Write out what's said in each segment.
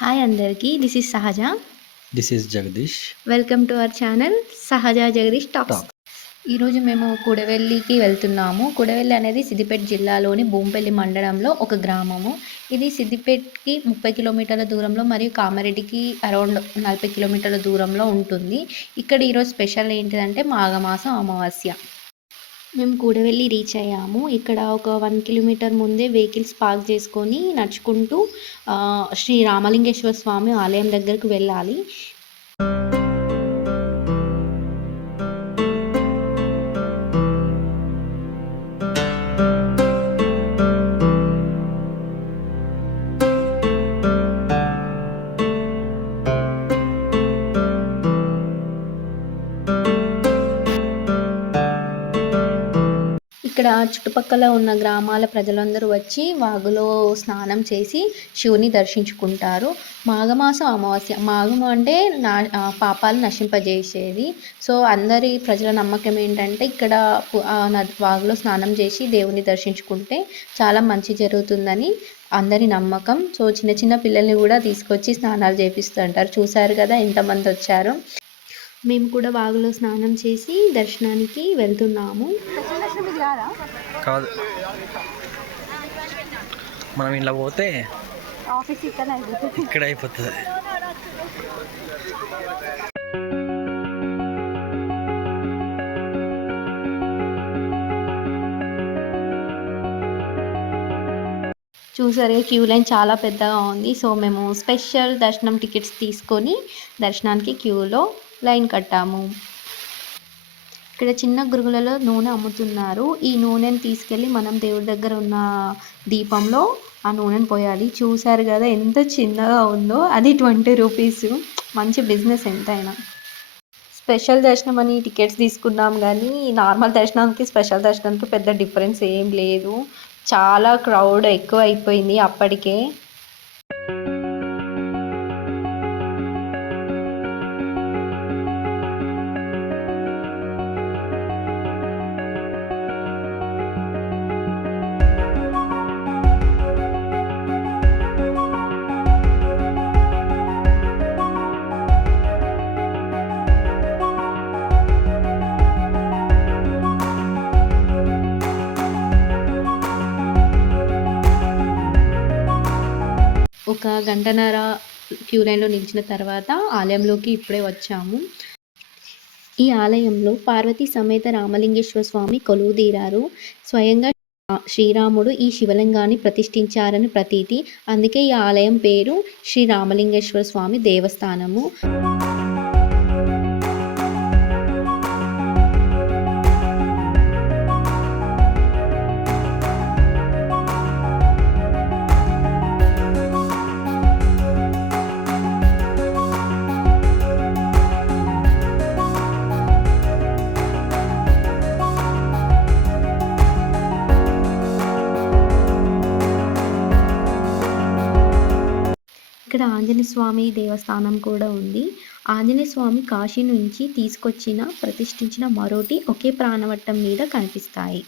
Hi అందరికీ. This is సహజ. This is Jagadish. Welcome to our channel సహజ జగదీష్ టాక్స్. టాక్. ఈరోజు మేము కూడవెల్లికి వెళ్తున్నాము. కూడవెల్లి అనేది సిద్దిపేట జిల్లాలోని భూంపల్లి మండలంలో ఒక గ్రామము. ఇది సిద్దిపేట్‌కి 30 కిలోమీటర్ల దూరంలో మరియు కామారెడ్డికి అరౌండ్ 40 కిలోమీటర్ల దూరంలో ఉంటుంది. ఇక్కడ ఈరోజు స్పెషల్ ఏంటిదంటే మాఘమాసం అమావాస్య. మేము కూడవెల్లి రీచ్ అయ్యాము. ఇక్కడ ఒక 1 కిలోమీటర్ ముందే వెహికల్స్ పార్క్ చేసుకొని నడుచుకుంటూ శ్రీ రామలింగేశ్వర స్వామి ఆలయం దగ్గరకు వెళ్ళాలి. ఇక్కడ చుట్టుపక్కల ఉన్న గ్రామాల ప్రజలందరూ వచ్చి వాగులో స్నానం చేసి శివుని దర్శించుకుంటారు. మాఘమాసం అమావాస్య. మాఘము అంటే పాపాలు నశింపజేసేది. సో అందరి ప్రజల నమ్మకం ఏంటంటే ఇక్కడ వాగులో స్నానం చేసి దేవుని దర్శించుకుంటే చాలా మంచి జరుగుతుందని అందరి నమ్మకం. సో చిన్న చిన్న పిల్లల్ని కూడా తీసుకొచ్చి స్నానాలు చేపిస్తుంటారు. చూశారు కదా ఎంతమంది వచ్చారో. మేము కూడా వాగులో స్నానం చేసి దర్శనానికి వెళ్తున్నాము. కాదు, మనం ఇలా పోతే ఆఫీస్ ఇక్కడ అయిపోతుంది. చూసారు, క్యూ లైన్ చాలా పెద్దగా ఉంది. సో మేము స్పెషల్ దర్శనం టికెట్స్ తీసుకొని దర్శనానికి క్యూలో లైన్ కట్టాము. ఇక్కడ చిన్న గురుగులలో నూనె అమ్ముతున్నారు. ఈ నూనెని తీసుకెళ్ళి మనం దేవుడి దగ్గర ఉన్న దీపంలో ఆ నూనెను పోయాలి. చూసారు కదా ఎంత చిన్నగా ఉందో. అది 20 రూపీస్. మంచి బిజినెస్ ఎంతైనా. స్పెషల్ దర్శనం అని టికెట్స్ తీసుకున్నాం కానీ నార్మల్ దర్శనానికి స్పెషల్ దర్శనానికి పెద్ద డిఫరెన్స్ ఏం లేదు. చాలా క్రౌడ్ ఎక్కువ అయిపోయింది అప్పటికే. ఒక గంటన్నర క్యూ లైన్లో నిలిచిన తర్వాత ఆలయంలోకి ఇప్పుడే వచ్చాము. ఈ ఆలయంలో పార్వతీ సమేత రామలింగేశ్వర స్వామి కొలువుదీరారు. స్వయంగా శ్రీరాముడు ఈ శివలింగాన్ని ప్రతిష్ఠించారని ప్రతీతి. అందుకే ఈ ఆలయం పేరు శ్రీ రామలింగేశ్వర స్వామి దేవస్థానము. ఇక్కడ ఆంజనేయ స్వామి దేవస్థానం కూడా ఉంది. ఆంజనేయ స్వామి కాశీ నుంచి ప్రతిష్ఠించిన మరోటి ఒకే ప్రాణవట్టం మీద కనిపిస్తాయి.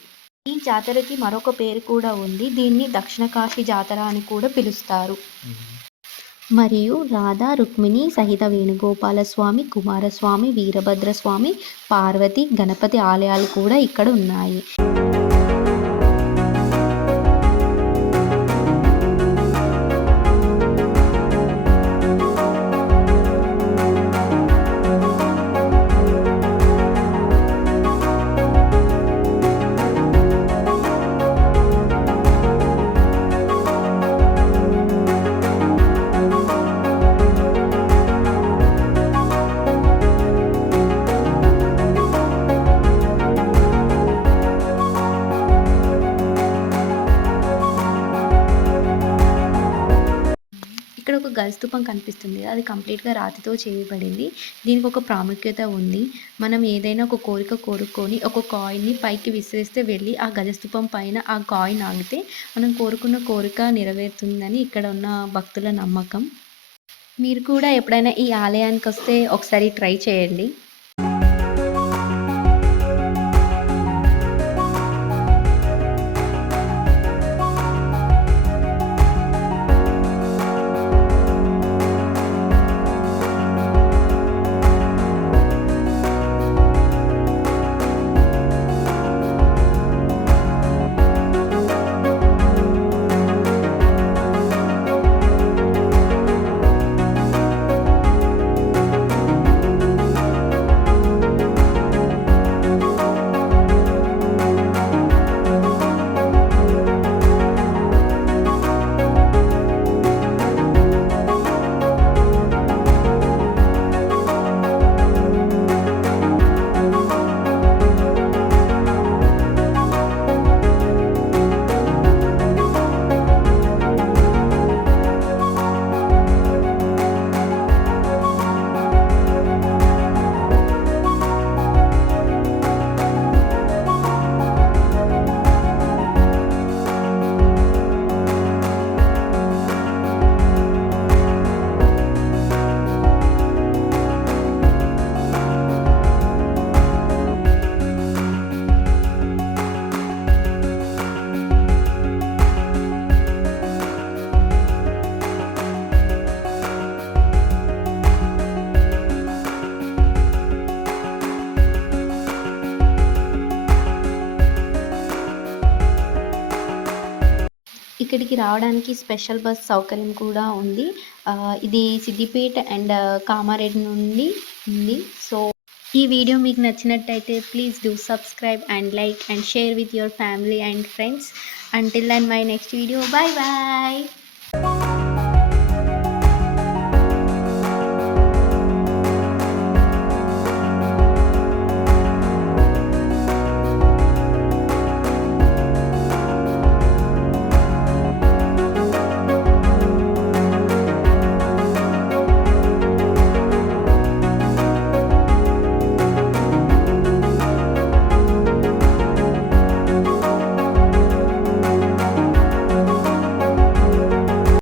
ఈ జాతరకి మరొక పేరు కూడా ఉంది. దీన్ని దక్షిణ కాశీ జాతర అని కూడా పిలుస్తారు. మరియు రాధా రుక్మిణి సహిత వేణుగోపాల స్వామి, కుమారస్వామి, వీరభద్రస్వామి, పార్వతి, గణపతి ఆలయాలు కూడా ఇక్కడ ఉన్నాయి. ఇక్కడ ఒక గజస్తూపం కనిపిస్తుంది. అది కంప్లీట్గా రాతితో చేయబడింది. దీనికి ఒక ప్రాముఖ్యత ఉంది. మనం ఏదైనా ఒక కోరిక కోరుకొని ఒక కాయిన్ని పైకి విసిరేస్తే వెళ్ళి ఆ గజస్తూపం పైన ఆ కాయిన్ ఆగితే మనం కోరుకున్న కోరిక నెరవేరుతుందని ఇక్కడ ఉన్న భక్తుల నమ్మకం. మీరు కూడా ఎప్పుడైనా ఈ ఆలయానికి వస్తే ఒకసారి ట్రై చేయండి. ఇక్కడికి రావడానికి స్పెషల్ బస్ సౌకర్యం కూడా ఉంది. ఇది సిద్దిపేట అండ్ కామారెడ్డి నుండి ఉంది. సో ఈ వీడియో మీకు నచ్చినట్టయితే please do subscribe and like and share with your family and friends. Until then, my next video. Bye bye.